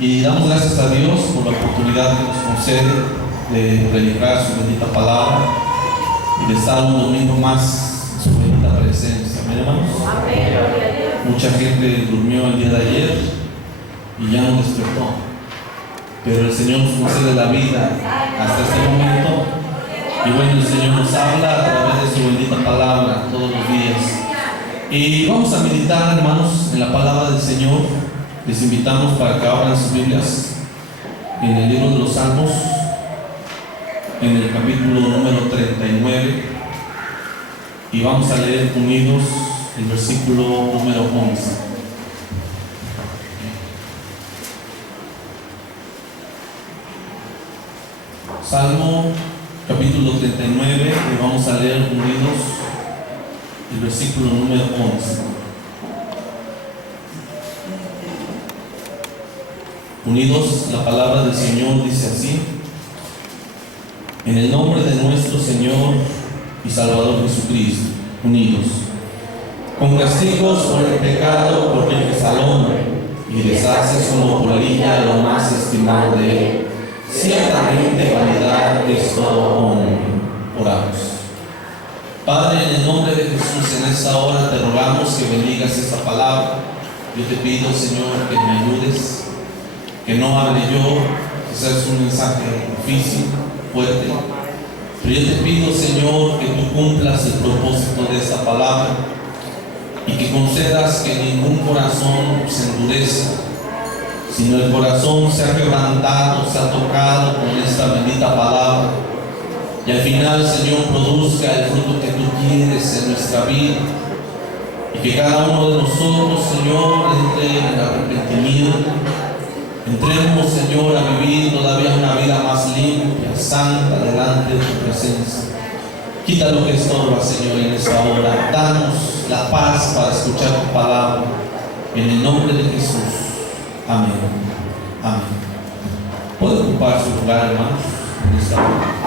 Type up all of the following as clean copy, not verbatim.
Y damos gracias a Dios por la oportunidad que nos concede de predicar su bendita palabra y de estar un domingo más en su bendita presencia. Amén, hermanos. Mucha gente durmió el día de ayer y ya no despertó, pero el Señor nos concede la vida hasta este momento. Y bueno, el Señor nos habla a través de su bendita palabra todos los días. Y vamos a meditar, hermanos, en la palabra del Señor. Les invitamos para que abran sus Biblias en el libro de los Salmos, en el capítulo número 39, y vamos a leer unidos el versículo número 11. Salmo capítulo 39, y vamos a leer unidos el versículo número 11. Unidos, la palabra del Señor dice así: en el nombre de nuestro Señor y Salvador Jesucristo, unidos. Con castigos por el pecado corriges al hombre y deshaces como polilla lo más estimado de él. Ciertamente vanidad es todo hombre. Oramos. Padre, en el nombre de Jesús, en esta hora te rogamos que bendigas esta palabra. Yo te pido, Señor, que me ayudes, que no hable yo, quizás es un mensaje difícil, fuerte, pero yo te pido, Señor, que tú cumplas el propósito de esta palabra y que concedas que ningún corazón se endurezca, sino el corazón se ha quebrantado, se ha tocado con esta bendita palabra, y al final, Señor, produzca el fruto que tú quieres en nuestra vida, y que cada uno de nosotros, Señor, entre en el arrepentimiento. Entremos, Señor, a vivir todavía una vida más limpia, santa, delante de tu presencia. Quita lo que estorba, Señor, en esta hora. Danos la paz para escuchar tu palabra. En el nombre de Jesús. Amén. Amén. ¿Puede ocupar su lugar, hermanos, en esta hora?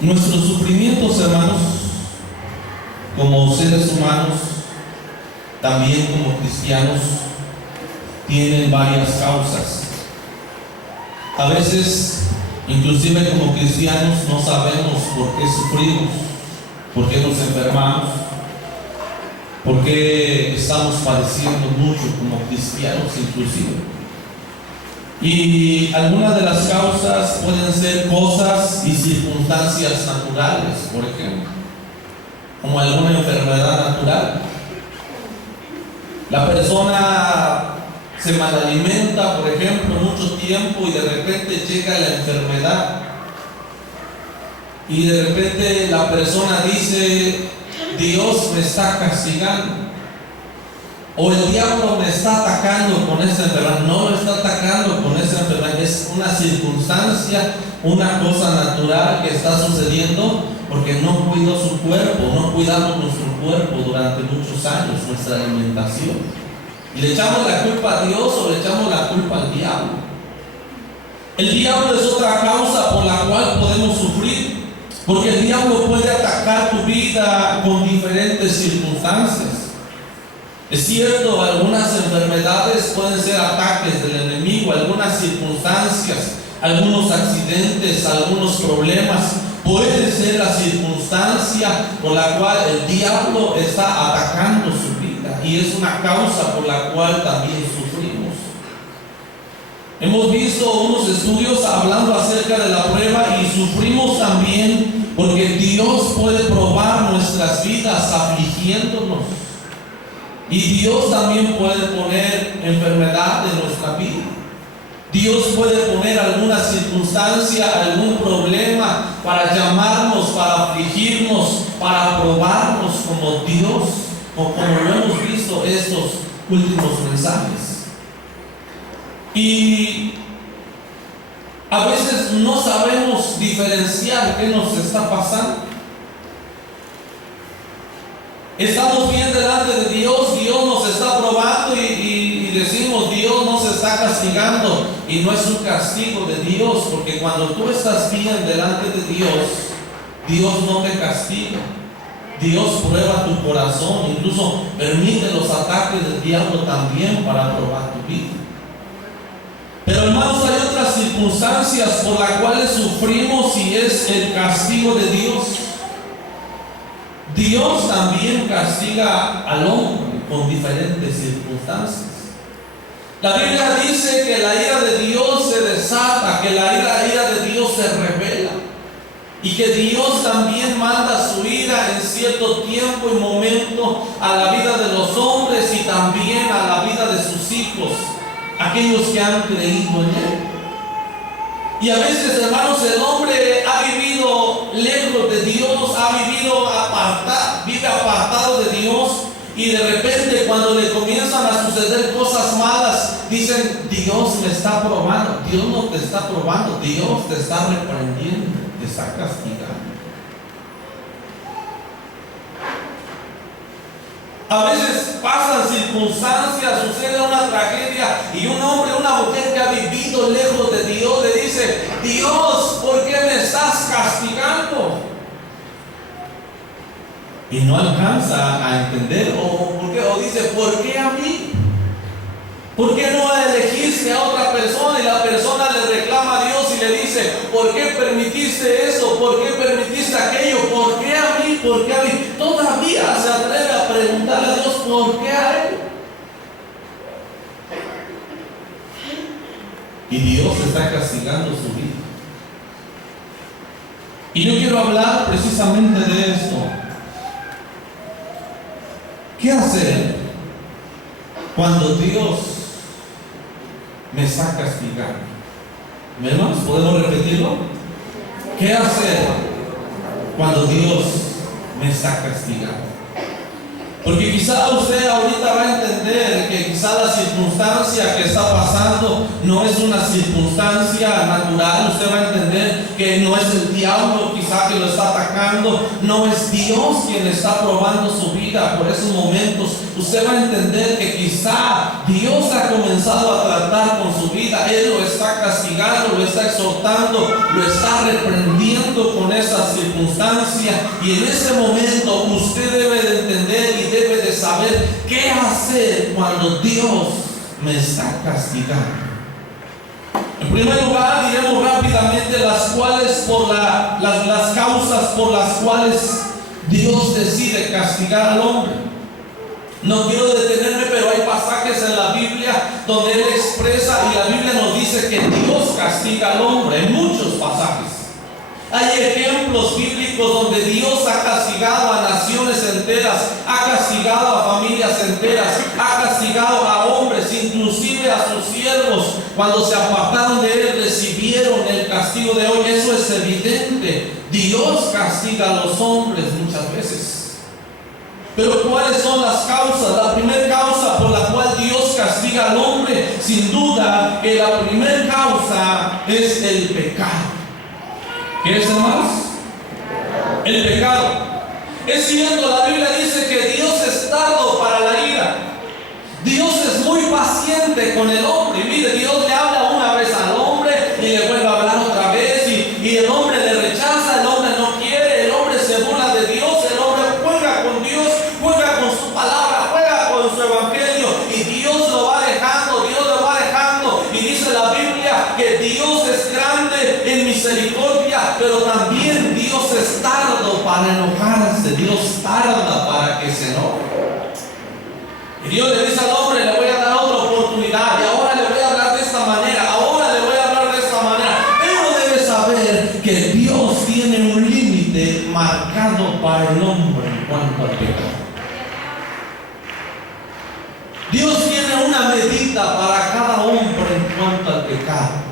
Nuestros sufrimientos, hermanos, como seres humanos, también como cristianos, tienen varias causas. A veces, inclusive como cristianos, no sabemos por qué sufrimos, por qué nos enfermamos, por qué estamos padeciendo mucho como cristianos inclusive. Y algunas de las causas pueden ser cosas y circunstancias naturales, por ejemplo, como alguna enfermedad natural. La persona se malalimenta, por ejemplo, mucho tiempo y de repente llega la enfermedad. Y de repente la persona dice: Dios me está castigando. O el diablo me está atacando con esa enfermedad. No lo está atacando con esa enfermedad, es una circunstancia, una cosa natural que está sucediendo porque no cuidó su cuerpo, no cuidamos nuestro cuerpo durante muchos años, nuestra alimentación. Y le echamos la culpa a Dios o le echamos la culpa al diablo. El diablo es otra causa por la cual podemos sufrir, porque el diablo puede atacar tu vida con diferentes circunstancias. Es cierto, algunas enfermedades pueden ser ataques del enemigo, algunas circunstancias, algunos accidentes, algunos problemas, puede ser la circunstancia por la cual el diablo está atacando su vida, y es una causa por la cual también sufrimos. Hemos visto unos estudios hablando acerca de la prueba y sufrimos también porque Dios puede probar nuestras vidas afligiéndonos. Y Dios también puede poner enfermedad en nuestra vida. Dios puede poner alguna circunstancia, algún problema para llamarnos, para afligirnos, para probarnos como Dios, o como lo hemos visto estos últimos mensajes. Y a veces no sabemos diferenciar qué nos está pasando. Estamos bien delante de Dios, Dios nos está probando y decimos: Dios no se está castigando y no es un castigo de Dios, porque cuando tú estás bien delante de Dios, Dios no te castiga. Dios prueba tu corazón, incluso permite los ataques del diablo también para probar tu vida. Pero hermanos, hay otras circunstancias por las cuales sufrimos y es el castigo de Dios. Dios también castiga al hombre con diferentes circunstancias. La Biblia dice que la ira de Dios se desata, que la ira de Dios se revela, y que Dios también manda su ira en cierto tiempo y momento a la vida de los hombres y también a la vida de sus hijos, aquellos que han creído en Él. Y a veces, hermanos, el hombre ha vivido lejos de Dios, vive apartado de Dios, y de repente cuando le comienzan a suceder cosas malas, dicen: Dios me está probando. Dios no te está probando, Dios te está reprendiendo, te está castigando. A veces pasan circunstancias, sucede una tragedia y un hombre, una mujer que ha vivido lejos de Dios le dice: Dios, ¿por qué me estás castigando? Y no alcanza a entender, o dice: ¿por qué a mí? ¿Por qué no elegiste a otra persona? Y la persona le reclama a Dios y le dice: ¿por qué permitiste eso? ¿Por qué permitiste aquello? ¿Por qué a mí? ¿Por qué a mí? Todavía se atreve a preguntarle a Dios: ¿por qué a él? Y Dios está castigando su vida. Y yo quiero hablar precisamente de esto. ¿Qué hacer cuando Dios me está castigando? ¿Hermanos, podemos repetirlo? ¿Qué hacer cuando Dios me está castigando? Porque quizá usted ahorita va a entender que quizá la circunstancia que está pasando no es una circunstancia natural. Usted va a entender que no es el diablo quizá que lo está atacando, no es Dios quien está probando su vida por esos momentos. Usted va a entender que quizá Dios ha comenzado a tratar con su vida. Él lo está castigando, lo está exhortando, lo está reprendiendo con esa circunstancia. Y en ese momento usted debe de entender y debe de saber qué hacer cuando Dios me está castigando. En primer lugar, diremos rápidamente las causas por las cuales Dios decide castigar al hombre. No quiero detenerme, pero hay pasajes en la Biblia donde Él expresa, y la Biblia nos dice que Dios castiga al hombre, en muchos pasajes. Hay ejemplos bíblicos donde Dios ha castigado a naciones enteras, ha castigado a familias enteras, ha castigado a hombres, inclusive a sus siervos. Cuando se apartaron de Él, recibieron el castigo de hoy. Eso es evidente. Dios castiga a los hombres muchas veces. Pero ¿cuáles son las causas? La primera causa por la cual Dios castiga al hombre, sin duda que la primera causa es el pecado. ¿Qué es, hermanos? El pecado. Es cierto, la Biblia dice que Dios es tardo para la ira. Dios es muy paciente con el hombre. Mire, Dios le habla una vez al hombre y le vuelve a hablar otra vez, y el hombre le rechaza, el hombre no quiere, el hombre se burla de Dios, el hombre juega con Dios, juega con su palabra, juega con su evangelio, y Dios lo va dejando, y dice la Biblia que Dios es grande en misericordia, pero también Dios es tardo para enojarse. Dios tarda para que se enoje. Y Dios le dice al hombre: le voy a dar otra oportunidad, y ahora le voy a hablar de esta manera, ahora le voy a hablar de esta manera. Pero debe saber que Dios tiene un límite marcado para el hombre en cuanto al pecado. Dios tiene una medida para cada hombre en cuanto al pecado.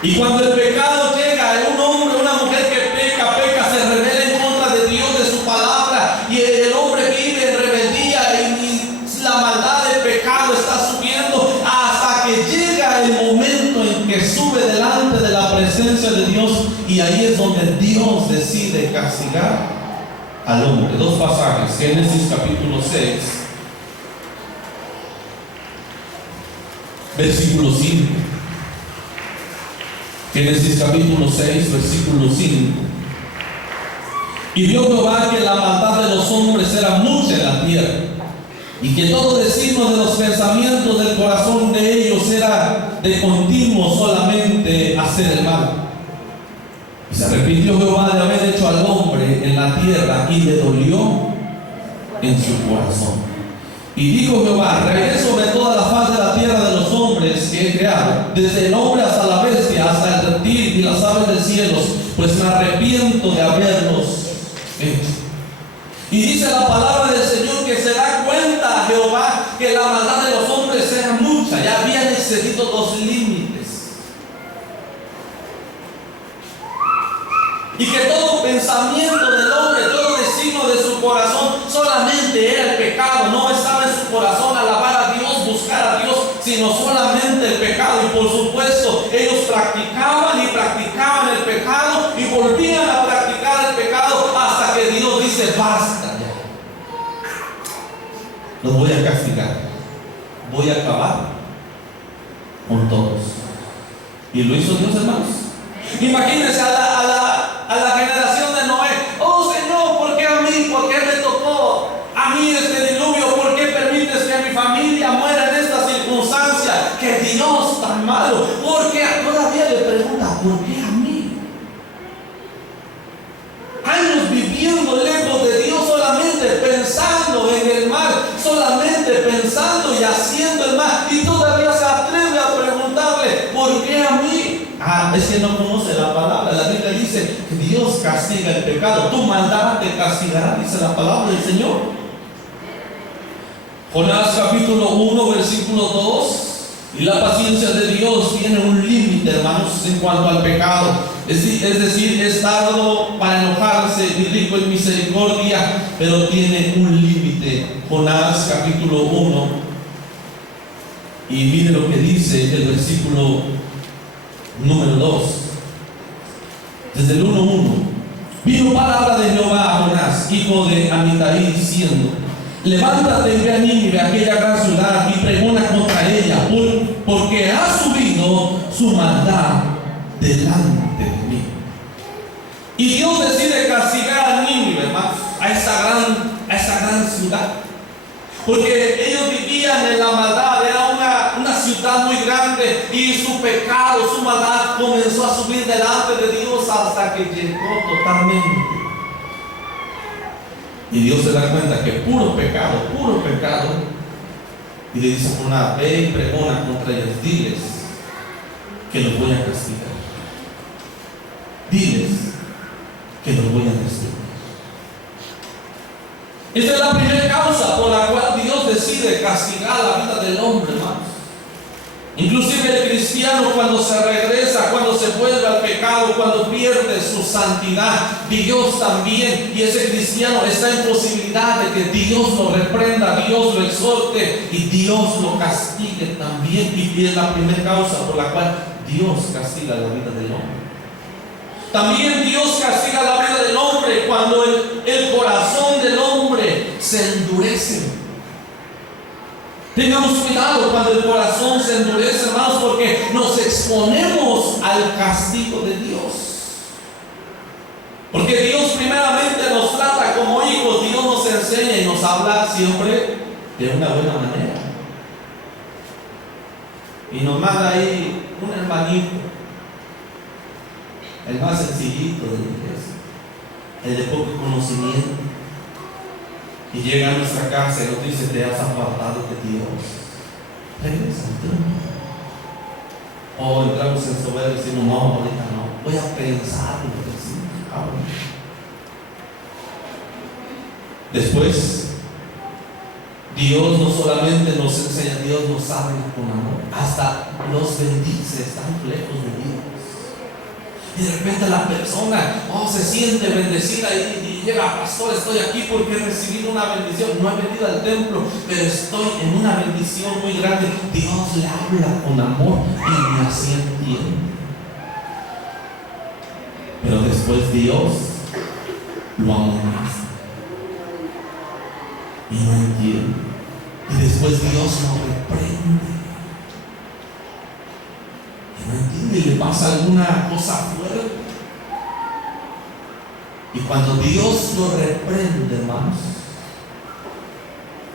Y cuando el pecado llega a un hombre, una mujer que peca, se rebela en contra de Dios, de su palabra, y el hombre vive en rebeldía, y la maldad del pecado está subiendo hasta que llega el momento en que sube delante de la presencia de Dios, y ahí es donde Dios decide castigar al hombre. Dos pasajes, Génesis capítulo 6. versículo 5. Génesis capítulo 6, versículo 5. Y vio Jehová que la maldad de los hombres era mucha en la tierra, y que todo designio de los pensamientos del corazón de ellos era de continuo solamente hacer el mal. Y se arrepintió Jehová de haber hecho al hombre en la tierra, y le dolió en su corazón. Y dijo Jehová: reiré sobre toda la faz de la tierra de los hombres que he creado, desde el hombre hasta la bestia, hasta el reptil y las aves del cielo, pues me arrepiento de haberlos hecho. Y dice la palabra del Señor que se da cuenta Jehová que la maldad de los hombres era mucha, ya habían excedido los límites, y que todo pensamiento del hombre, todo designio de su corazón solamente era el pecado. No estaba en su corazón alabar a Dios, buscar a Dios, sino solamente el pecado. Y por supuesto ellos practicaban y practicaban el pecado y volvían a practicar el pecado hasta que Dios dice: basta ya, los voy a castigar, voy a acabar con todos. Y lo hizo Dios, hermanos. Imagínense a la generación de Noé: oh Señor, ¿por qué a mí? ¿Por qué me tocó a mí este diluvio? ¿Por qué permites que mi familia muera en esta circunstancia? Que Dios tan malo. ¿Por qué? Todavía le pregunta: ¿por qué a mí? Años viviendo lejos de Dios, solamente pensando en el mal, solamente pensando y haciendo el mal, y todavía se atreve a preguntarle: ¿por qué a mí? Es que no conoce la palabra. La Biblia dice que Dios castiga el pecado. Tu maldad te castigará, dice la palabra del Señor. Jonás capítulo 1, versículo 2. Y la paciencia de Dios tiene un límite, hermanos, en cuanto al pecado. Es decir, es tardo para enojarse y rico en misericordia, pero tiene un límite. Jonás capítulo 1. Y mire lo que dice el versículo número 2, desde el 1:1. Vino palabra de Jehová a Jonás, hijo de Amitai, diciendo: levántate y ve a Nínive, aquella gran ciudad, y pregona contra ella, porque ha subido su maldad delante de mí. Y Dios decide castigar a Nínive, hermanos, a esa gran ciudad, porque ellos vivían en la maldad. Era una ciudad muy grande, y su pecado, su maldad comenzó a subir delante de Dios hasta que llegó totalmente. Y Dios se da cuenta que puro pecado, y le dice: una ve y pregona contra ellos, diles que los voy a castigar, diles que los voy a destruir. Esta es la primera causa por la cual Dios decide castigar la vida del hombre, hermanos. Inclusive el cristiano, cuando se regresa, cuando se vuelve al pecado, cuando pierde su santidad, Dios también, y ese cristiano está en posibilidad de que Dios lo reprenda, Dios lo exhorte y Dios lo castigue también. Y es la primera causa por la cual Dios castiga la vida del hombre. También Dios castiga la vida del hombre cuando el corazón del hombre se endurece. Tengamos cuidado cuando el corazón se endurece, hermanos, porque nos exponemos al castigo de Dios. Porque Dios primeramente nos trata como hijos. Dios nos enseña y nos habla siempre de una buena manera. Y nos manda ahí un hermanito, el más sencillito de la iglesia, el de poco conocimiento, y llega a nuestra casa y nos dice: te has apartado de Dios, regresa al trono. O entramos en soberbia y decimos: no, ahorita no, voy a pensar lo que decimos ahora. Después, Dios no solamente nos enseña, Dios nos habla con amor, hasta nos bendice, estamos lejos de Dios. Y de repente la persona se siente bendecida y llega: pastor, estoy aquí porque he recibido una bendición. No he venido al templo, pero estoy en una bendición muy grande. Dios le habla con amor y me así entiende. Pero después Dios lo amonesta y no entiende. Y después Dios lo reprende y le pasa alguna cosa fuerte. Y cuando Dios lo reprende, hermanos,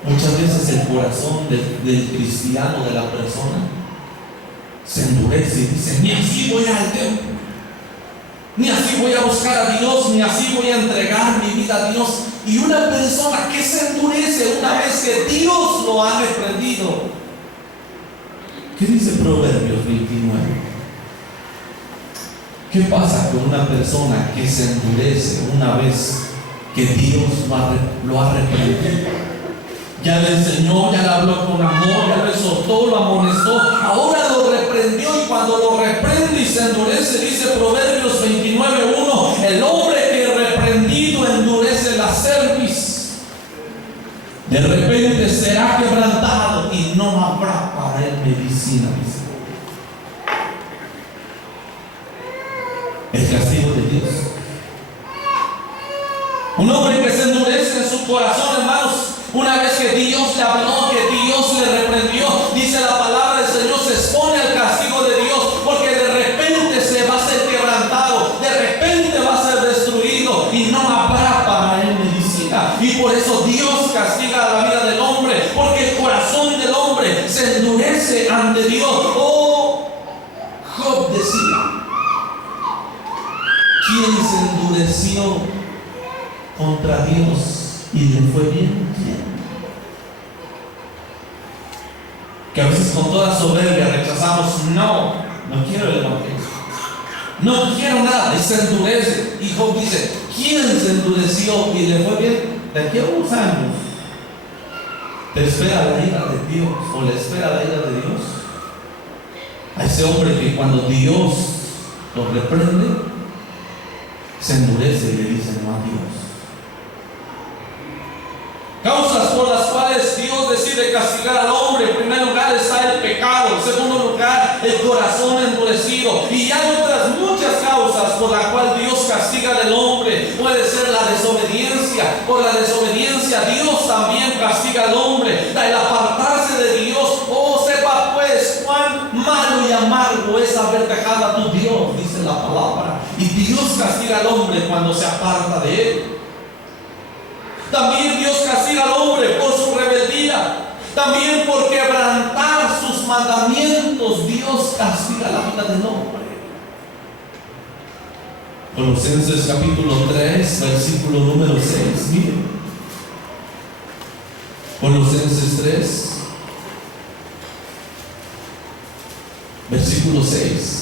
muchas veces el corazón del cristiano, de la persona, se endurece y dice: ni así voy al templo, ni así voy a buscar a Dios, ni así voy a entregar mi vida a Dios. Y una persona que se endurece una vez que Dios lo ha reprendido, ¿qué dice Proverbios 29? ¿Qué pasa con una persona que se endurece una vez que Dios lo ha reprendido? Ya le enseñó, ya le habló con amor, ya lo exhortó, lo amonestó, ahora lo reprendió, y cuando lo reprende y se endurece, dice Proverbios 29:1, el hombre que reprendido endurece la cerviz, de repente será quebrantado y no habrá para él medicina. El castigo de Dios. Un hombre que se endurece en su corazón, hermanos, una vez que Dios le habló, que Dios le reprendió, dice la palabra del Señor, se expone al castigo de Dios, porque de repente se va a ser quebrantado, de repente va a ser destruido y no habrá para él medicina. Y por eso Dios castiga la vida del hombre, porque el corazón del hombre se endurece ante Dios. Oh, Job decía: ¿quién se endureció contra Dios y le fue bien? ¿Quién? Que a veces con toda soberbia rechazamos: no quiero el evangelio, no quiero nada, y se endurece. Y Job dice: ¿quién se endureció y le fue bien? De aquí a unos años te espera la ira de Dios, o le espera la ira de Dios a ese hombre que cuando Dios lo reprende, se endurece y le dice no a Dios. Causas por las cuales Dios decide castigar al hombre: en primer lugar está el pecado, en segundo lugar el corazón endurecido, y hay otras muchas causas por las cuales Dios castiga al hombre. Puede ser la desobediencia. Por la desobediencia Dios también castiga al hombre. El apartarse de Dios. Oh, sepa pues cuán malo y amargo es haber dejado a tu Dios, dice la palabra. Y Dios castiga al hombre cuando se aparta de él. También Dios castiga al hombre por su rebeldía. También por quebrantar sus mandamientos, Dios castiga la vida del hombre. Colosenses capítulo 3, versículo número 6. Miren. Colosenses 3, versículo 6.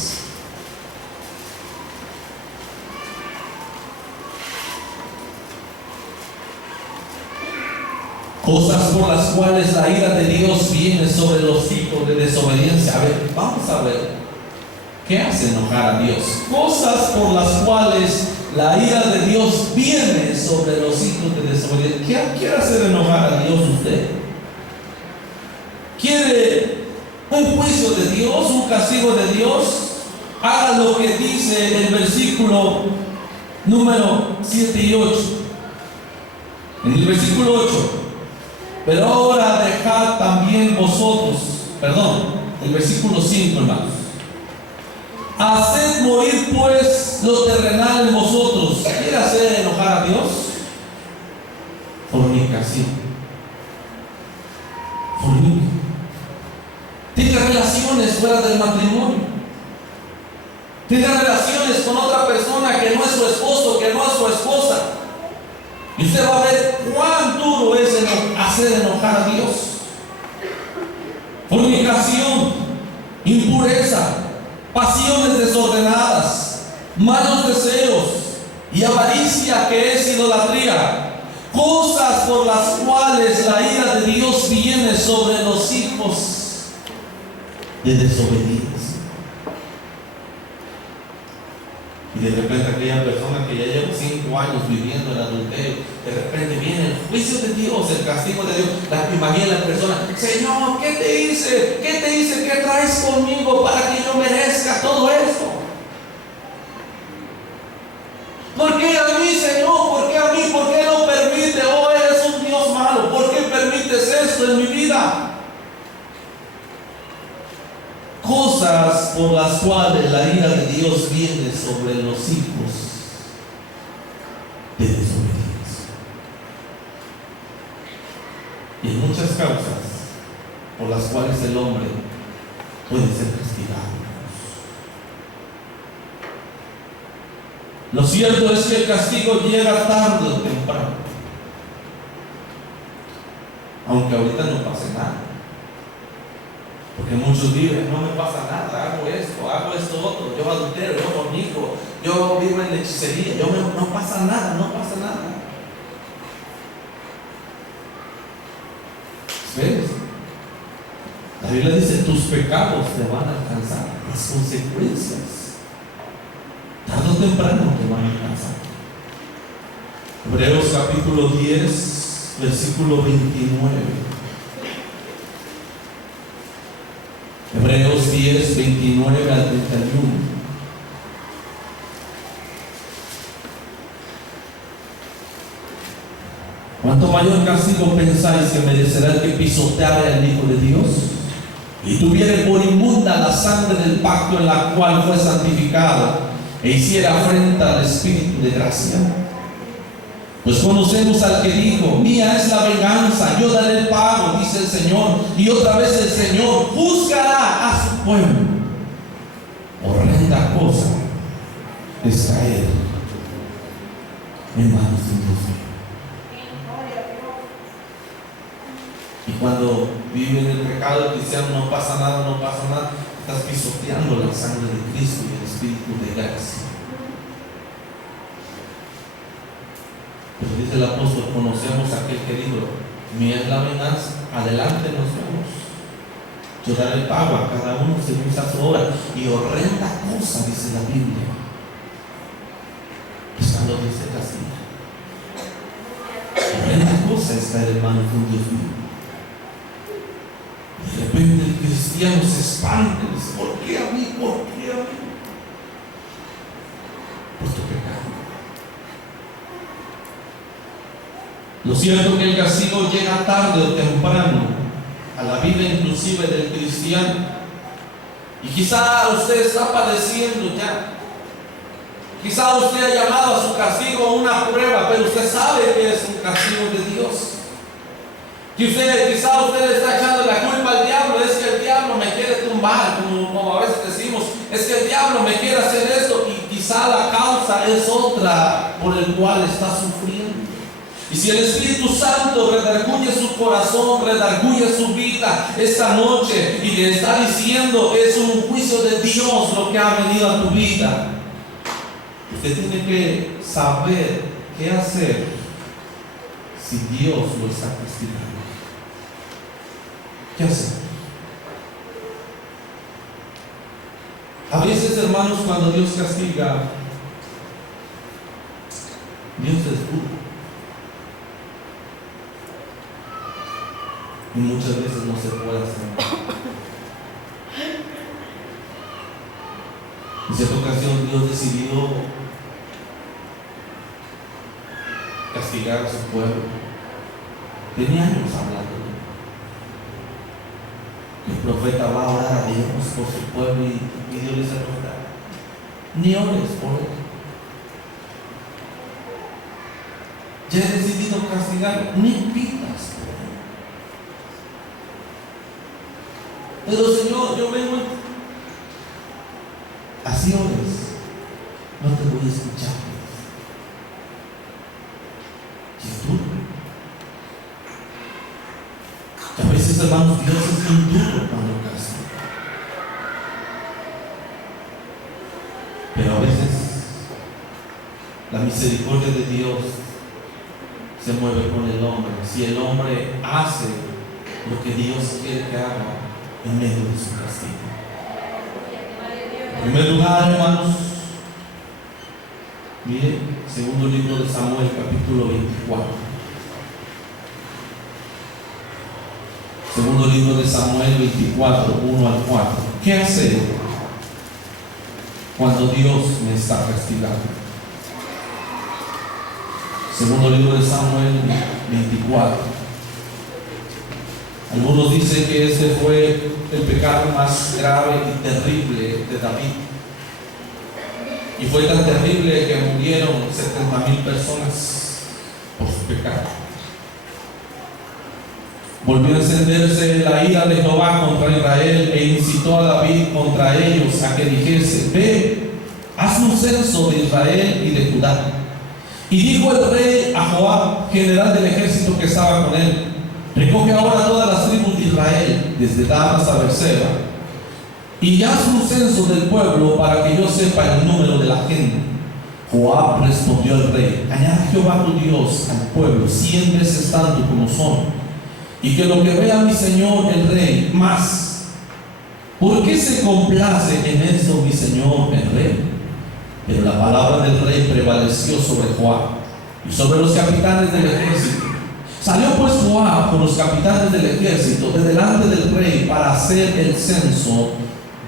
Cosas por las cuales la ira de Dios viene sobre los hijos de desobediencia. A ver, vamos a ver. ¿Qué hace enojar a Dios? Cosas por las cuales la ira de Dios viene sobre los hijos de desobediencia. ¿Qué quiere hacer enojar a Dios usted? ¿Quiere un juicio de Dios, un castigo de Dios? Haga lo que dice el versículo número 7 y 8. En el versículo 8: pero ahora dejad también vosotros, el versículo 5, hermanos. Haced morir pues lo terrenal en vosotros. ¿Quiere hacer enojar a Dios? Fornicación. Tenga relaciones fuera del matrimonio. Tenga relaciones con otra persona que no es su esposo, que no es su esposa. Y usted va a ver cuán duro es hacer enojar a Dios. Fornicación, impureza, pasiones desordenadas, malos deseos y avaricia, que es idolatría. Cosas por las cuales la ira de Dios viene sobre los hijos de desobediencia. Y de repente aquella persona que ya lleva 5 años viviendo en adulterio, de repente viene el juicio de Dios, el castigo de Dios. Imagina la persona: Señor, ¿qué te hice? ¿Qué te hice? ¿Qué traes conmigo para que yo merezca todo esto? ¿Por qué a mí, Señor? ¿Por qué a mí? ¿Por qué no permite? Oh, eres un Dios malo. ¿Por qué permites esto en mi vida? cosas por las cuales la ira de Dios viene sobre los hijos de desobediencia. Y hay muchas causas por las cuales el hombre puede ser castigado. Lo cierto es que el castigo llega tarde o temprano, aunque ahorita no pase nada, porque muchos viven, no me pasa nada, hago esto otro, yo adultero, yo fornico, yo vivo en la hechicería, no pasa nada. ¿Ves? La Biblia dice, tus pecados te van a alcanzar, las consecuencias tarde o temprano te van a alcanzar. Hebreos capítulo 10, versículo 29. Hebreos 10, 29 al 31. ¿Cuánto mayor castigo pensáis que merecerá el que pisoteare al Hijo de Dios y tuviere por inmunda la sangre del pacto en la cual fue santificado e hiciera afrenta al Espíritu de gracia? Pues conocemos al que dijo, mía es la venganza, yo daré el pago, dice el Señor. Y otra vez el Señor juzgará a su pueblo. Horrenda cosa es caer en manos de Dios. Y cuando vive en el pecado el cristiano, no pasa nada, estás pisoteando la sangre de Cristo y el Espíritu de gracia. Pero dice el apóstol, conocemos a aquel que dijo, mía es la venganza, adelante nos vemos, yo daré el pago a cada uno según su obra. Y horrenda cosa, dice la Biblia, es cuando Dios se castiga. Horrenda cosa es caer en manos de un Dios mío. De repente el cristiano se espanta y dice, ¿por qué a mí? Por tu pecado. Lo cierto es que el castigo llega tarde o temprano a la vida inclusive del cristiano. Y quizá usted está padeciendo ya. Quizá usted ha llamado a su castigo una prueba, pero usted sabe que es un castigo de Dios. Quizá usted le está echando la culpa al diablo, es que el diablo me quiere tumbar, como a veces decimos, es que el diablo me quiere hacer esto, y quizá la causa es otra por el cual está sufriendo. Y si el Espíritu Santo redarguye su corazón, redarguye su vida esta noche y le está diciendo, es un juicio de Dios lo que ha venido a tu vida, usted tiene que saber qué hacer si Dios lo está castigando. ¿Qué hacer? A veces, hermanos, cuando Dios castiga, Dios es duro. Y muchas veces no se puede hacer nada. En cierta ocasión Dios decidió castigar a su pueblo. Tenía años hablando. El profeta va a orar a Dios por su pueblo y Dios le dice al profeta, ni ores por él. Ya he decidido castigar, ni pidas por él. Pero Señor, yo vengo así ores, no te voy a escuchar. Y es duro. Que a veces, hermanos, Dios es muy duro cuando castiga. Pero a veces la misericordia de Dios se mueve con el hombre. Si el hombre hace lo que Dios quiere que haga en medio de su castigo. En primer lugar, hermanos, mire, segundo libro de Samuel, capítulo 24. Segundo libro de Samuel 24, 1 al 4. ¿Qué hacer cuando Dios me está castigando? Segundo libro de Samuel 24. Algunos dicen que este fue el pecado más grave y terrible de David. Y fue tan terrible que murieron 70,000 personas por su pecado. Volvió a encenderse la ira de Jehová contra Israel e incitó a David contra ellos a que dijese: ve, haz un censo de Israel y de Judá. Y dijo el rey a Joab, general del ejército que estaba con él: recoge ahora todas las tribus de Israel, desde Dan hasta Beerseba, y haz un censo del pueblo para que yo sepa el número de la gente. Joab respondió al rey: añade Jehová tu Dios al pueblo 100 veces tanto como son, y que lo que vea mi señor el rey más. ¿Por qué se complace en eso mi señor el rey? Pero la palabra del rey prevaleció sobre Joab y sobre los capitanes del ejército. Salió pues Joab con los capitanes del ejército de delante del rey para hacer el censo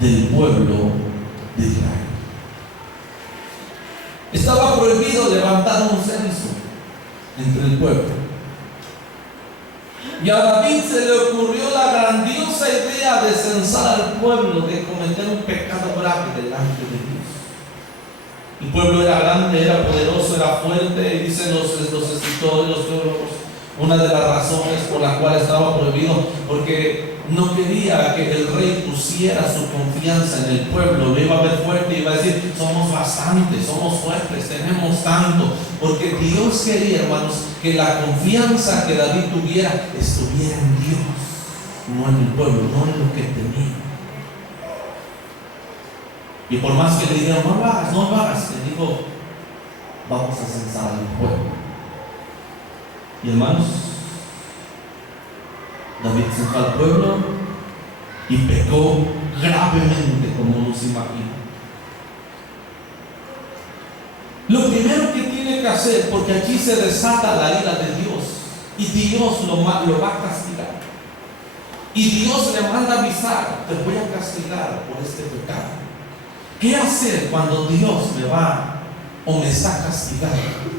del pueblo de Israel. Estaba prohibido levantar un censo entre el pueblo. Y a David se le ocurrió la grandiosa idea de censar al pueblo, de cometer un pecado grave delante de Dios. El pueblo era grande, era poderoso, era fuerte, y dicen los escritores, los teólogos, una de las razones por la cual estaba prohibido, porque no quería que el rey pusiera su confianza en el pueblo. Lo iba a ver fuerte y iba a decir: somos bastantes, somos fuertes, tenemos tanto. Porque Dios quería, hermanos, que la confianza que David tuviera estuviera en Dios, no en el pueblo, no en lo que tenía. Y por más que le dijeron: no lo hagas, no lo hagas, le dijo: vamos a censar al pueblo. Y hermanos, David censó al pueblo y pecó gravemente, como uno se imagina. Lo primero que tiene que hacer, porque aquí se desata la ira de Dios, y Dios lo va a castigar, y Dios le manda avisar: te voy a castigar por este pecado. ¿Qué hacer cuando Dios me va o me está castigando?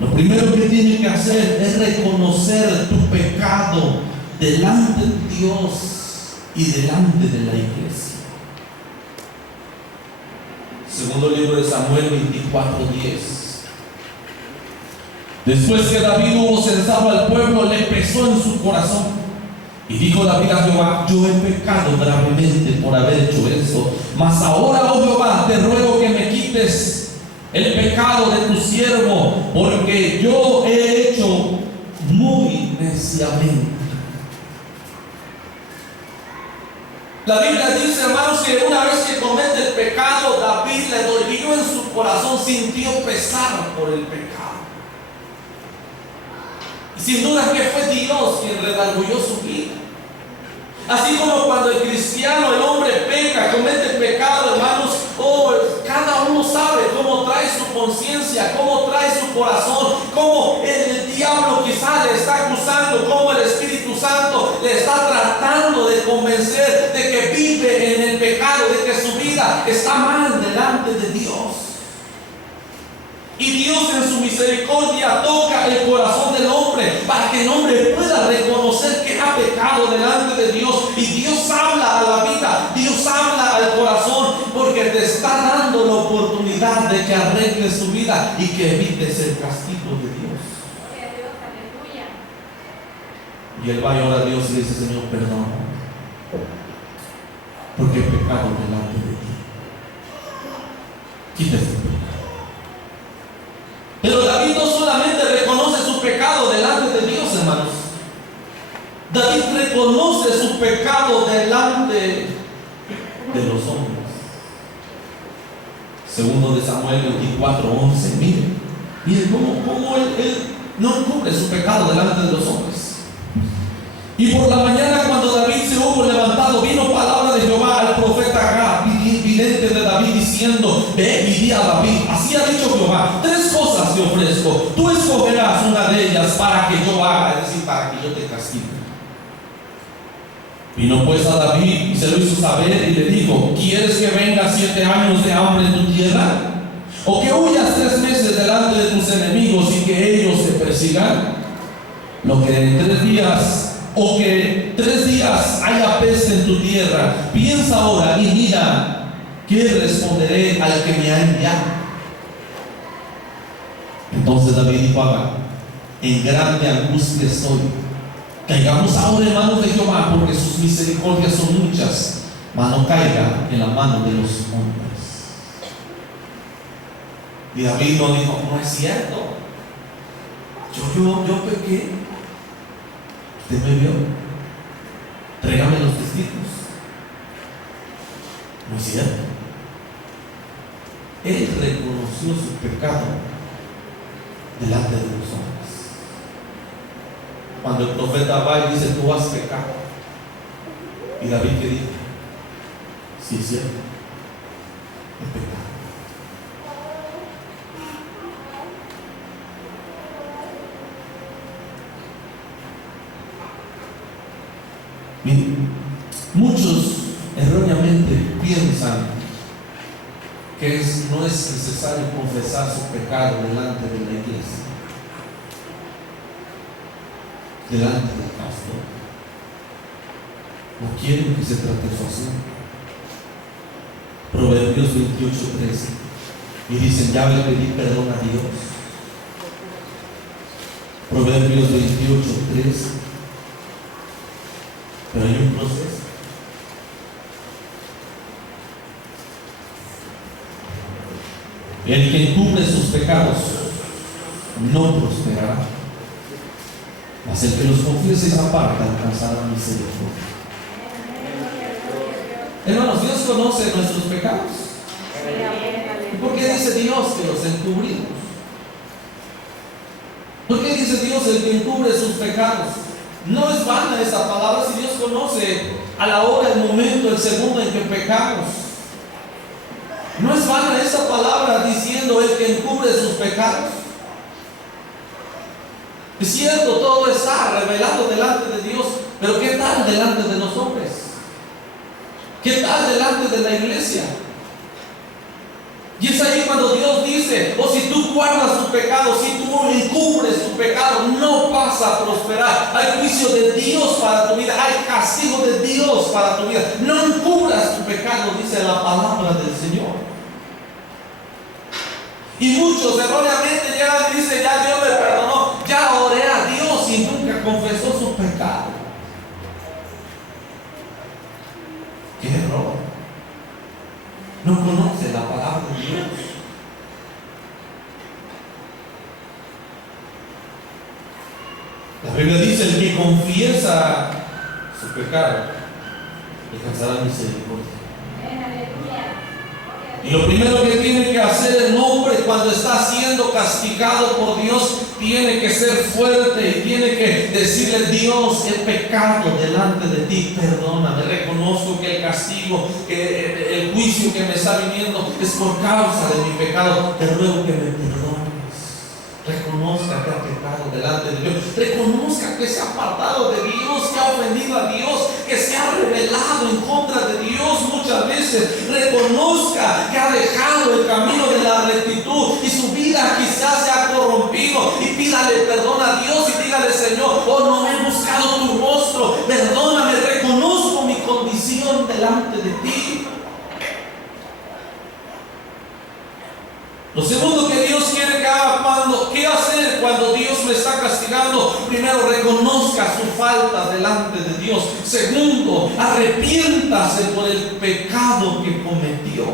Lo primero que tiene que hacer es reconocer tu pecado delante de Dios y delante de la iglesia. Segundo libro de Samuel 24:10. Después que David hubo censado al pueblo, le pesó en su corazón. Y dijo David a Jehová: yo he pecado gravemente por haber hecho esto. Mas ahora, oh Jehová, te ruego que me quites el pecado de tu siervo, porque yo he hecho muy neciamente. La Biblia dice, hermanos, que una vez que comete el pecado, David le dolió en su corazón, sintió pesar por el pecado. Y sin duda que fue Dios quien redarguyó su vida. Así como cuando el cristiano, el hombre peca, comete pecado, hermanos, cada uno sabe cómo trae su conciencia, cómo trae su corazón, cómo el diablo quizá le está acusando, cómo el Espíritu Santo le está tratando de convencer de que vive en el pecado, de que su vida está mal delante de Dios. Y Dios en su misericordia toca el corazón del hombre para que el hombre pueda reconocer que ha pecado delante de Dios. Y Dios habla a la vida, Dios habla al corazón, porque te está dando la oportunidad de que arregles tu vida y que evites el castigo de Dios. Y él va y ora a Dios y dice: Señor, perdona, porque he pecado delante de ti. Quita este pecado. Pero David no solamente reconoce su pecado delante de Dios, hermanos. David reconoce su pecado delante de los hombres. Segundo de Samuel 24:11. Miren cómo él no encubre su pecado delante de los hombres. Y por la mañana, cuando David se hubo levantado, vino palabra de Jehová al profeta Gad, vidente de David, diciendo: ve y di a David, así ha dicho Jehová, 3 cosas te ofrezco, tú escogerás una de ellas para que yo haga, es decir, para que yo te castigue. Vino pues a David y se lo hizo saber y le dijo: ¿quieres que venga 7 años de hambre en tu tierra? ¿O que huyas 3 meses delante de tus enemigos y que ellos te persigan? Lo que en 3 días o que 3 días haya peste en tu tierra. Piensa ahora y mira, ¿qué responderé al que me ha enviado? Entonces David dijo a Gad: en grande angustia estoy. Caigamos ahora en manos de Jehová, porque sus misericordias son muchas, mas no caiga en la mano de los hombres. Y David no dijo: no es cierto, yo pequé, usted me vio, tráigame los testigos. No es cierto. Él reconoció su pecado delante de los hombres. Cuando el profeta va y dice: tú has pecado, y David, ¿qué dijo? Sí, es cierto, he pecado. Miren, muchos erróneamente piensan que no es necesario confesar su pecado delante de la iglesia, delante del pastor. No quieren que se trate su asunto. Proverbios 28:13, y dicen: ya le pedí perdón a Dios. Proverbios 28:13, pero hay un proceso. El que encubre sus pecados no prosperará, mas el que los confiesa y se aparta alcanzará misericordia. Hermanos, Dios conoce nuestros pecados. ¿Y por qué dice Dios que los encubrimos? ¿Por qué dice Dios el que encubre sus pecados? No es vana esa palabra si Dios conoce a la hora, el momento, el segundo en que pecamos. No es vana esa palabra diciendo el que encubre sus pecados. Es cierto, todo está revelado delante de Dios, pero ¿qué tal delante de los hombres? ¿Qué tal delante de la iglesia? Y es ahí cuando Dios dice: o si tú guardas tu pecado, si tú encubres tu pecado, no vas a prosperar. Hay juicio de Dios para tu vida, hay castigo de Dios para tu vida. No encubras tu pecado, dice la palabra del Señor. Y muchos erróneamente llegan y dicen: ya Dios me perdonó, ya oré a Dios, y nunca confesó su pecado. ¡Qué error! No conoce la palabra de Dios. La Biblia dice: el que confiesa su pecado alcanzará misericordia. Y lo primero que tiene que hacer el hombre cuando está siendo castigado por Dios, tiene que ser fuerte y tiene que decirle: Dios, he pecado delante de ti, perdóname, reconozco que el castigo, que el juicio que me está viniendo es por causa de mi pecado, te ruego que me perdones. Reconozca que ha pecado delante de Dios, reconozca que se ha apartado de Dios, que ha ofendido a Dios, que se ha rebelado en contra de Dios muchas veces. Reconozca que ha dejado el camino de la rectitud y su vida quizás se ha corrompido, y pídale perdón a Dios y dígale: Señor, oh, no he buscado tu rostro, perdóname, reconozco mi condición delante de ti. Lo segundo que Dios quiere que haga, ¿qué hacer cuando Dios me está castigando? Primero, reconozca su falta delante de Dios. Segundo, arrepiéntase por el pecado que cometió.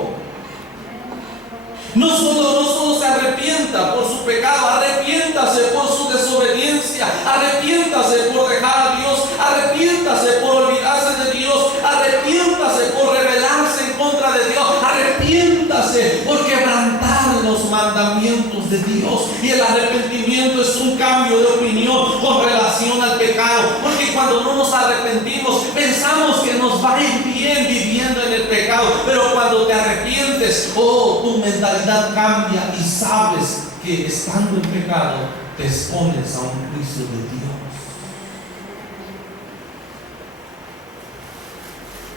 No solo se arrepienta por su pecado, arrepiéntase por su desobediencia, arrepiéntase por dejar a Dios, arrepiéntase por olvidarse de Dios, arrepiéntase por rebelarse en contra de Dios, arrepiéntase por quebrantar los mandamientos de Dios. Y el arrepentimiento es un cambio de opinión con relación al pecado, porque cuando no nos arrepentimos pensamos que nos va a ir bien viviendo en el pecado, pero cuando te arrepientes, tu mentalidad cambia y sabes que estando en pecado te expones a un juicio de Dios.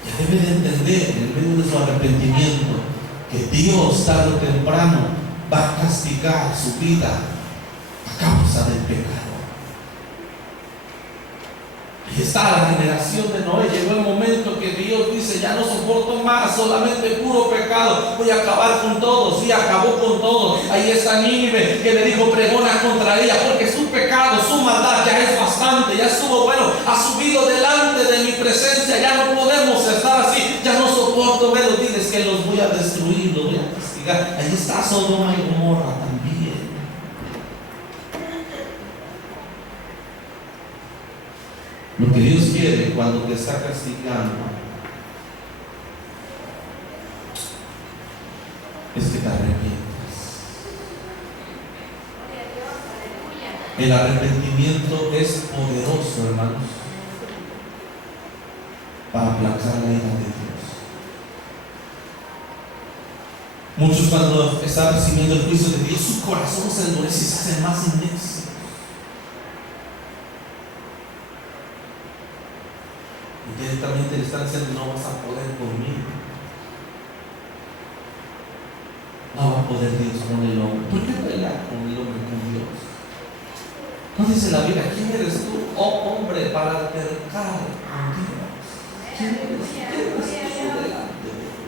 Ya debe de entender en medio de su arrepentimiento que Dios tarde o temprano va a castigar su vida a causa del pecado. Y está la generación de Noé. Llegó el momento que Dios dice: ya no soporto más, solamente puro pecado, voy a acabar con todos. Y acabó con todos. Ahí está Nínive, que le dijo: pregona contra ella, porque su pecado, su maldad ya es bastante, ya estuvo bueno, ha subido delante de mi presencia, ya no podemos estar así, ya no soporto verlos. Diles que los voy a destruir, los voy a castigar. Ahí está Sodoma y Gomorra también. Lo que Dios quiere cuando te está castigando es que te arrepientas. El arrepentimiento es poderoso, hermanos, para aplacar la ira de Dios. Muchos, cuando están recibiendo el juicio de Dios, su corazón se endurece y se hace más inmenso. Directamente le están diciendo: no vas a poder conmigo. No va a poder Dios con el hombre. ¿Por qué pelear con el hombre, con Dios? No dice la Biblia: ¿quién eres tú, oh hombre, para altercar con Dios? ¿Quién eres tú delante de Dios?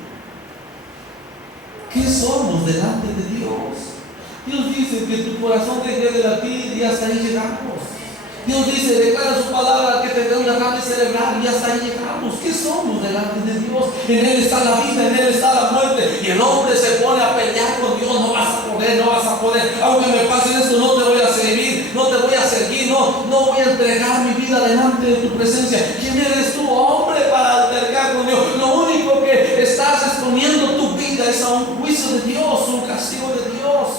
¿Qué somos delante de Dios? Dios dice que tu corazón te debe latir y hasta ahí llegamos. Dios dice: declara su palabra que te dé un derrame cerebral, y hasta ahí llegamos. ¿Qué somos delante de Dios? En Él está la vida, en Él está la muerte. Y el hombre se pone a pelear con Dios: no vas a poder, no vas a poder. Aunque me pase esto, no te voy a servir, no te voy a seguir, no voy a entregar mi vida delante de tu presencia. ¿Quién eres tú, hombre, para altercar con Dios? Lo único que estás exponiendo tu vida es a un juicio de Dios, un castigo de Dios.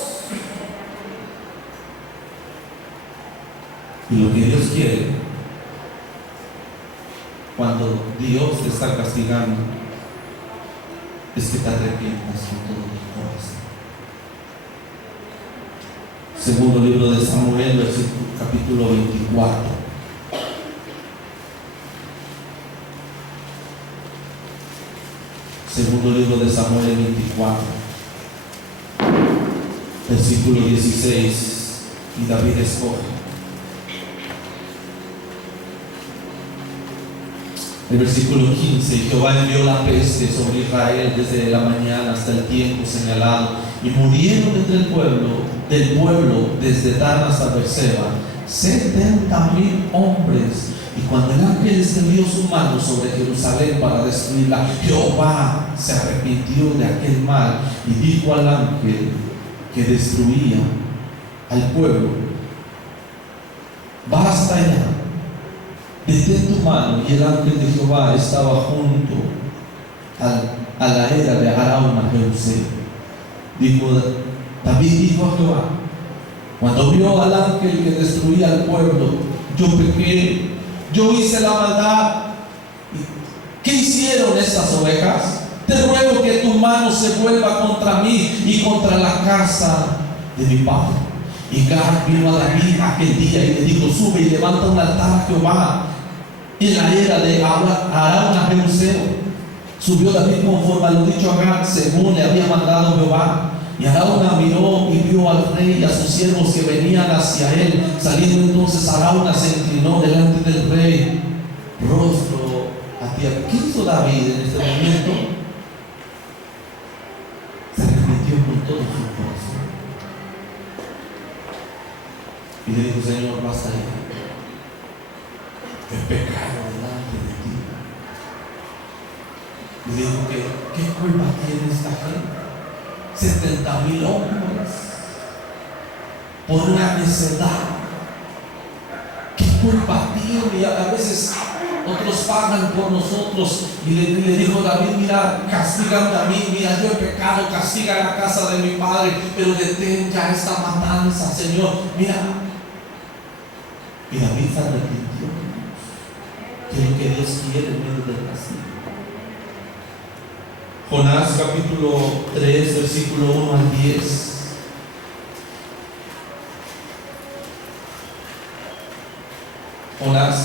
Y lo que Dios quiere cuando Dios te está castigando es que te arrepientas con todo tu corazón. Segundo libro de Samuel, capítulo 24. Segundo libro de Samuel 24, versículo 16. Y David escoge. El versículo 15: y Jehová envió la peste sobre Israel desde la mañana hasta el tiempo señalado, y murieron entre el pueblo desde Dan hasta Berseba 70,000 hombres. Y cuando el ángel extendió su mano sobre Jerusalén para destruirla, Jehová se arrepintió de aquel mal y dijo al ángel que destruía al pueblo: basta ya, detén tu mano. Y el ángel de Jehová estaba junto a la era de Arauna, Jebuseo. David dijo a Jehová, cuando vio al ángel que destruía al pueblo: yo pequé, yo hice la maldad. ¿Qué hicieron estas ovejas? Te ruego que tu mano se vuelva contra mí y contra la casa de mi padre. Y Gad vino a David aquel día y le dijo: sube y levanta un altar a Jehová en la era de Arauna, Jebuseo. Subió David conforme a lo dicho a Gad, según le había mandado Jehová. Y Arauna miró y vio al rey y a sus siervos que venían hacia él. Saliendo entonces Arauna se inclinó delante del rey, rostro a tierra. ¿Qué hizo David en este momento? Se arrepintió con todo su corazón y le dijo: Señor, basta ya, he pecado delante de ti. Y le dijo: ¿qué culpa tiene esta gente? 70,000 hombres por una necedad. ¿Qué culpa tiene? Y a veces otros pagan por nosotros. Y le dijo David: mira, castígame a mí, mira, yo he pecado, castiga la casa de mi padre, pero detén ya esta matanza, Señor. Mira. Y David se arrepintió, que es lo que Dios quiere en medio del castigo. Jonás capítulo 3, versículo 1 al 10. Jonás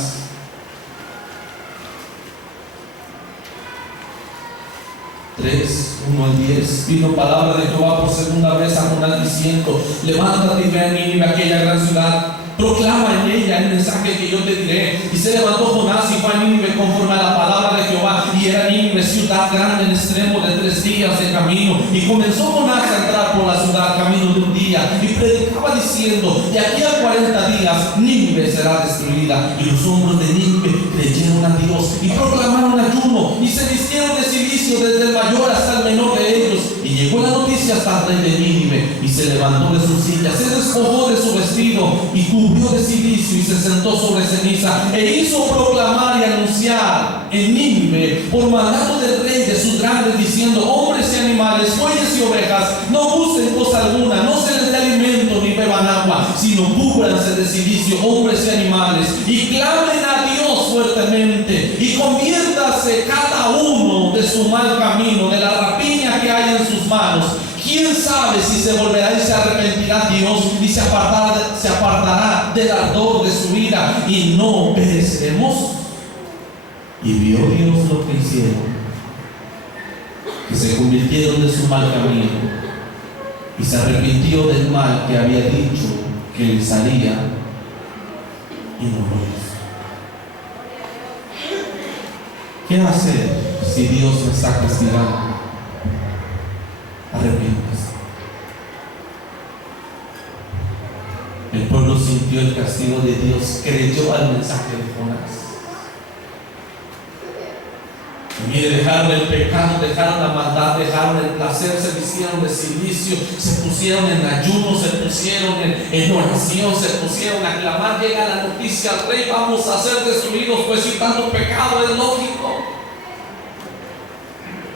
(1 al 10). Vino palabra de Jehová por segunda vez a Jonás diciendo: levántate y ve a Nínive, aquella gran ciudad, proclama en ella el mensaje que yo te diré. Y se levantó Jonás y fue a Nínive conforme a la palabra de Jehová, y era Nínive ciudad grande en extremo de 3 días de camino. Y comenzó Jonás a entrar por la ciudad camino de un día, y predicaba diciendo: de aquí a 40 días Nínive será destruida. Y los hombres de Nínive creyeron a Dios y proclamaron ayuno, y se vistieron de cilicio desde el mayor hasta el menor de ellos. Y llegó la noticia hasta el rey de Nínive, y se levantó de su silla, se despojó de su vestido y cubrió de cilicio, y se sentó sobre ceniza, e hizo proclamar y anunciar en Nínive por mandato del rey de sus grandes, diciendo: hombres y animales, bueyes y ovejas, no busquen cosa alguna, no se les dé alimento ni beban agua, sino cúbranse de cilicio, hombres y animales, y clamen a Dios fuertemente, y conviértase cada uno de su mal camino, de la rapiña que hay en sus manos. ¿Quién sabe si se volverá y se arrepentirá Dios y se apartará del ardor de su ira y no pereceremos? Y vio Dios lo que hicieron, que se convirtieron de su mal camino, y se arrepintió del mal que había dicho que les haría, y no lo hizo. ¿Qué hacer si Dios me está castigando? Arrepiéntase. El pueblo sintió el castigo de Dios, creyó al mensaje de Jonás. Y dejaron el pecado, dejaron la maldad, dejaron el placer, se vistieron de cilicio, se pusieron en ayuno, se pusieron en oración, se pusieron a clamar. Llega la noticia al rey: vamos a ser destruidos, pues si tanto pecado es lógico.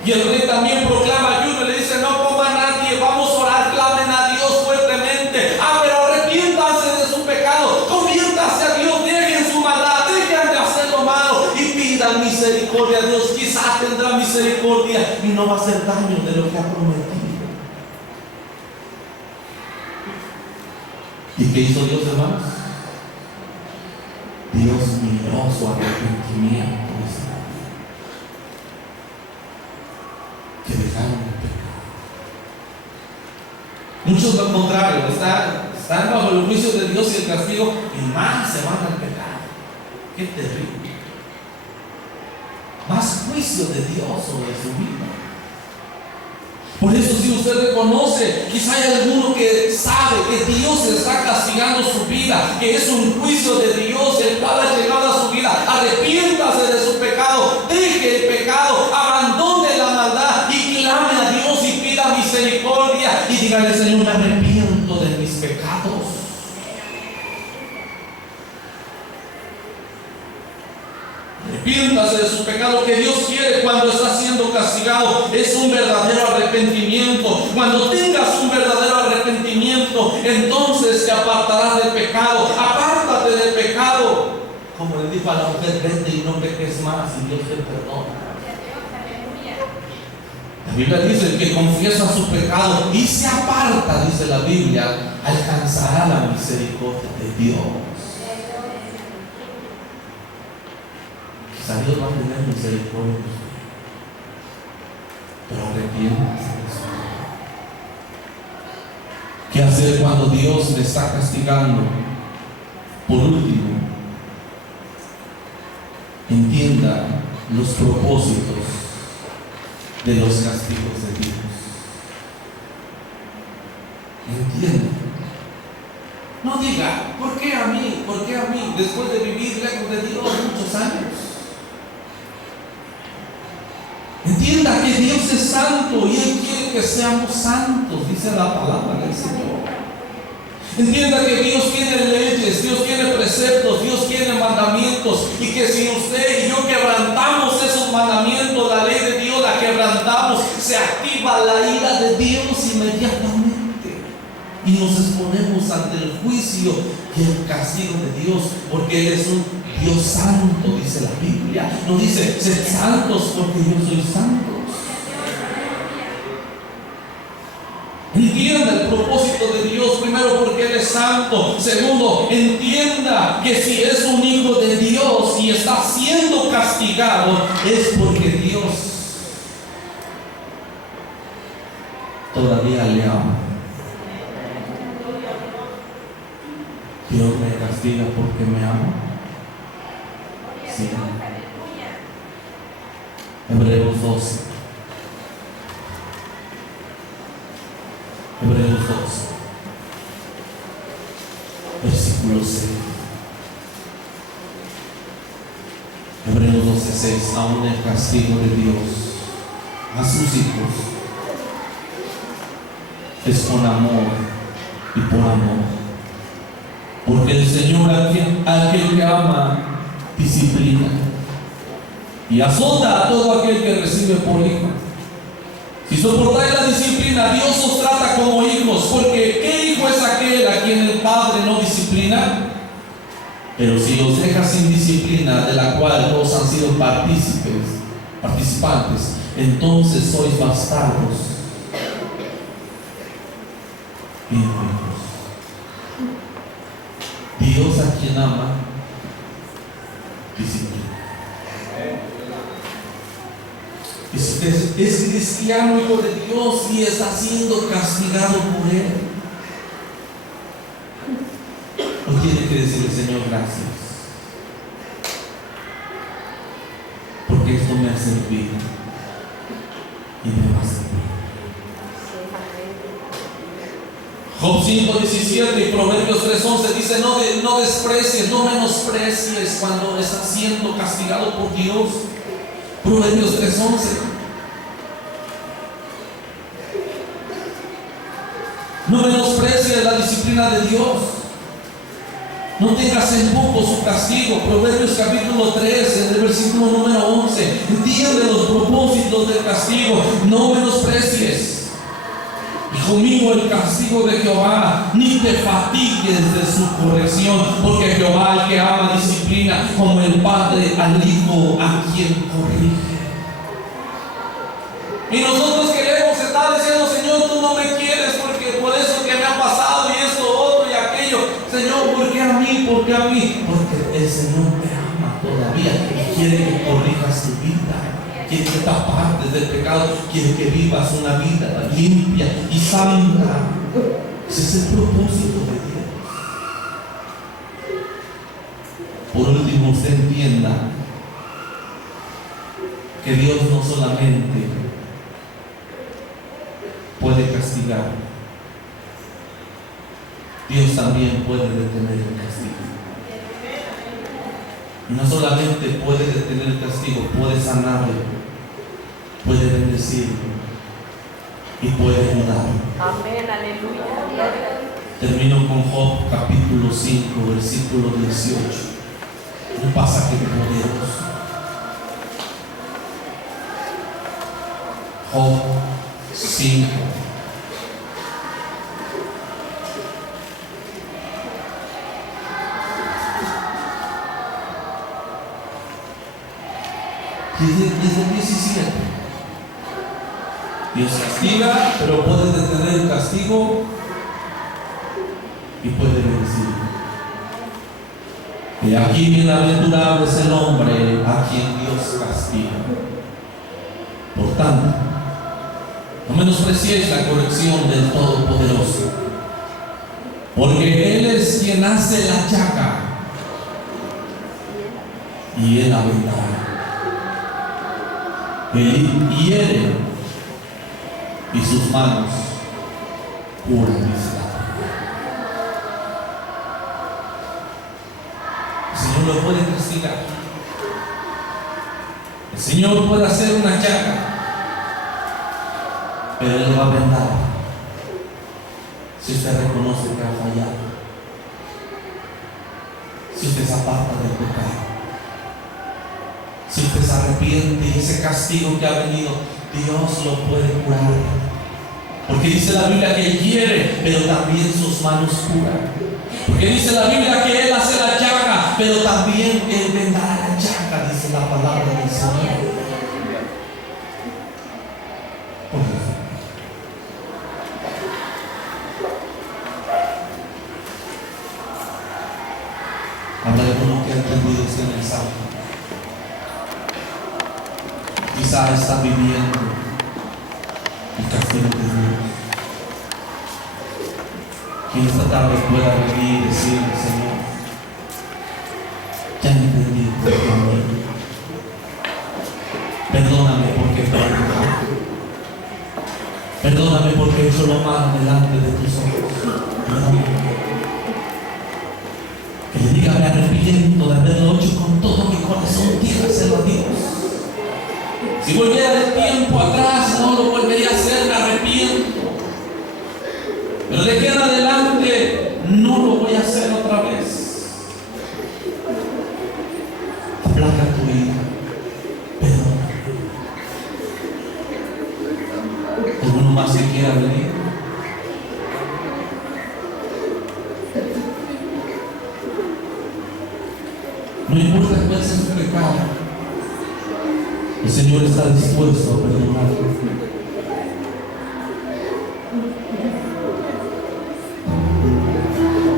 Y el rey también proclama ayuno y le dice: no coma nadie, vamos a orar, clamen a Dios fuertemente. Pero arrepiéntanse de su pecado, conviértanse a Dios, dejen su maldad, dejen de hacer lo malo y pidan misericordia a Dios. Quizás tendrá misericordia y no va a hacer daño de lo que ha prometido. ¿Y qué hizo Dios, hermanos? Dios miró su arrepentimiento, que dejaron el pecado. Muchos lo contrario, están bajo el juicio de Dios y el castigo, y más se van al pecado. Qué terrible. Más juicio de Dios sobre su vida. Por eso, si usted reconoce, quizá hay alguno que sabe que Dios está castigando su vida, que es un juicio de Dios el cual ha llegado a su vida, arrepiéntase de su pecado, deje el pecado, abandone la maldad y clame a Dios y pida misericordia y dígale: Señor, me arrepiento de mis pecados. Arrepiéntase de su pecado. Que Dios quiere cuando está siendo castigado es un verdadero arrepentimiento. Cuando tengas un verdadero arrepentimiento, entonces te apartarás del pecado. Apártate del pecado. Como le dijo a la mujer: vete y no peques más, y Dios te perdona. La Biblia dice: el que confiesa su pecado y se aparta, dice la Biblia, alcanzará la misericordia de Dios. Quizá Dios va a tener misericordia de usted, pero arrepiéntase de eso. ¿Qué hacer cuando Dios le está castigando? Por último, entienda los propósitos de los castigos de Dios. Entienda. No diga: ¿por qué a mí? ¿Por qué a mí? Después de vivir lejos de Dios muchos años. Entienda que Dios es santo y Él quiere que seamos santos, dice la palabra del Señor. Entienda que Dios tiene leyes, Dios tiene preceptos, Dios tiene mandamientos, y que si usted y yo quebrantamos esos mandamientos, la ley de Dios la quebrantamos, se activa la ira de Dios inmediatamente y nos exponemos ante el juicio y el castigo de Dios, porque Él es un Dios santo, dice la Biblia. No dice: sed santos porque yo soy santo. Entienda el propósito de Dios. Primero, porque Él es santo. Segundo, entienda que si es un hijo de Dios y está siendo castigado, es porque Dios todavía le ama. Dios me castiga castiga porque me ama? Sí. Hebreos 12. Hebreos 12. Versículo 6. Hebreos 12:6. Aún el castigo de Dios a sus hijos es con amor y por amor, porque el Señor aquel que ama disciplina y azota a todo aquel que recibe por hijo. Si soportáis la disciplina, Dios os trata como hijos, porque ¿qué hijo es aquel a quien el Padre no disciplina? Pero si os deja sin disciplina, de la cual todos han sido participantes, entonces sois bastardos y no hijos. Dios a quien ama, disciplina. Y si usted es cristiano, hijo de Dios, y está siendo castigado por Él, no tiene que decirle: Señor, gracias, porque esto me ha servido y me va a servir. Job 5:17 y Proverbios 3:11 dice: no desprecies, no menosprecies cuando estás siendo castigado por Dios. Proverbios 3:11. No menosprecies la disciplina de Dios. No tengas en poco su castigo. Proverbios capítulo 3, en el versículo número 11. Entiende los propósitos del castigo. No menosprecies. Hijo mío, el castigo de Jehová, ni te fatigues de su corrección, porque Jehová, el que ama, disciplina, como el padre al hijo a quien corrige. Y nosotros queremos estar diciendo: Señor, tú no me quieres porque por eso que me ha pasado y esto, otro y aquello. Señor, ¿por qué a mí? ¿Por qué a mí? Porque el Señor te ama todavía y quiere que corrijas tu vida. Quiere que te apartes del pecado, quiere que vivas una vida limpia y santa. Ese es el propósito de Dios. Por último, usted entienda que Dios no solamente puede castigar, Dios también puede detener el castigo. Y no solamente puede detener el castigo, puede sanarlo, puede bendecirlo y puede ayudarlo. Amén, aleluya. Termino con Job capítulo 5, versículo 18. Un pasaje poderoso. Job 5. Desde el 17. Dios castiga, pero puede detener el castigo y puede bendecir. Y aquí bienaventurado es el hombre a quien Dios castiga. Por tanto, no menospreciéis la corrección del Todopoderoso, porque Él es quien hace la llaga y Él la vendará. Él hiere y sus manos curan, dice la palabra. El Señor lo puede castigar. El Señor puede hacer una llaga, pero Él le va a vendar si usted reconoce que ha fallado, si usted se aparta del pecado, si usted se arrepiente y ese castigo que ha venido, Dios lo puede curar. Porque dice la Biblia que Él hiere, pero también sus manos curan. Porque dice la Biblia que Él hace la llaga, pero también Él vendará la llaga, dice la palabra del Señor. Por eso. Habrá alguno que ha entendido este mensaje. Quizá está viviendo el castigo de Dios. Que esta tarde pueda venir y decirle: Señor, Perdóname porque he hecho lo malo delante de tus ojos. Perdóname. Que le diga, me arrepiento de haberlo hecho con todo mi corazón. Dígaselo a Dios. Si volviera el tiempo atrás, no lo volvería a hacer, me arrepiento. Pero de aquí en adelante, no lo voy a hacer otra vez. Aplaca tu ira. Perdóname. ¿Alguno más que quiera venir? No importa cuál sea su pecado, el Señor está dispuesto a perdonarlo.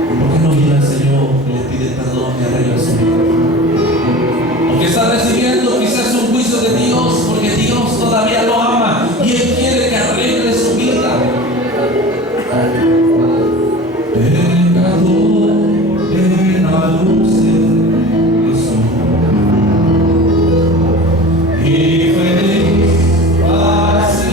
¿Por qué no mira al Señor que le pide perdón y arregla su vida? Porque está recibiendo quizás un juicio de Dios, porque Dios todavía lo ama y Él quiere que arregle su vida. Pecador, ven a la luz de Jesús y feliz para siempre.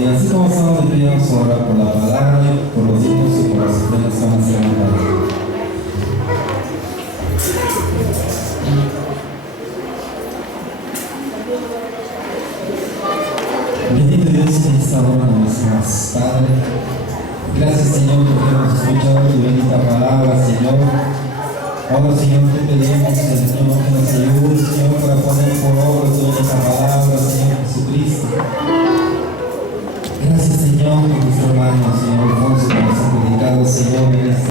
Y así como estamos de pie, vamos a orar por la palabra, por los hijos y por las ofrendas que van a ser levantadas. Bendito Dios en esta hora una vez más, Padre. Gracias, Señor, porque hemos escuchado tu bendita palabra, Señor. Ahora, Señor, te pedimos, Señor, que nos ayudes, Señor, para poner por obra tu bendita palabra, Señor Jesucristo. Gracias, Señor, por tus hermanos.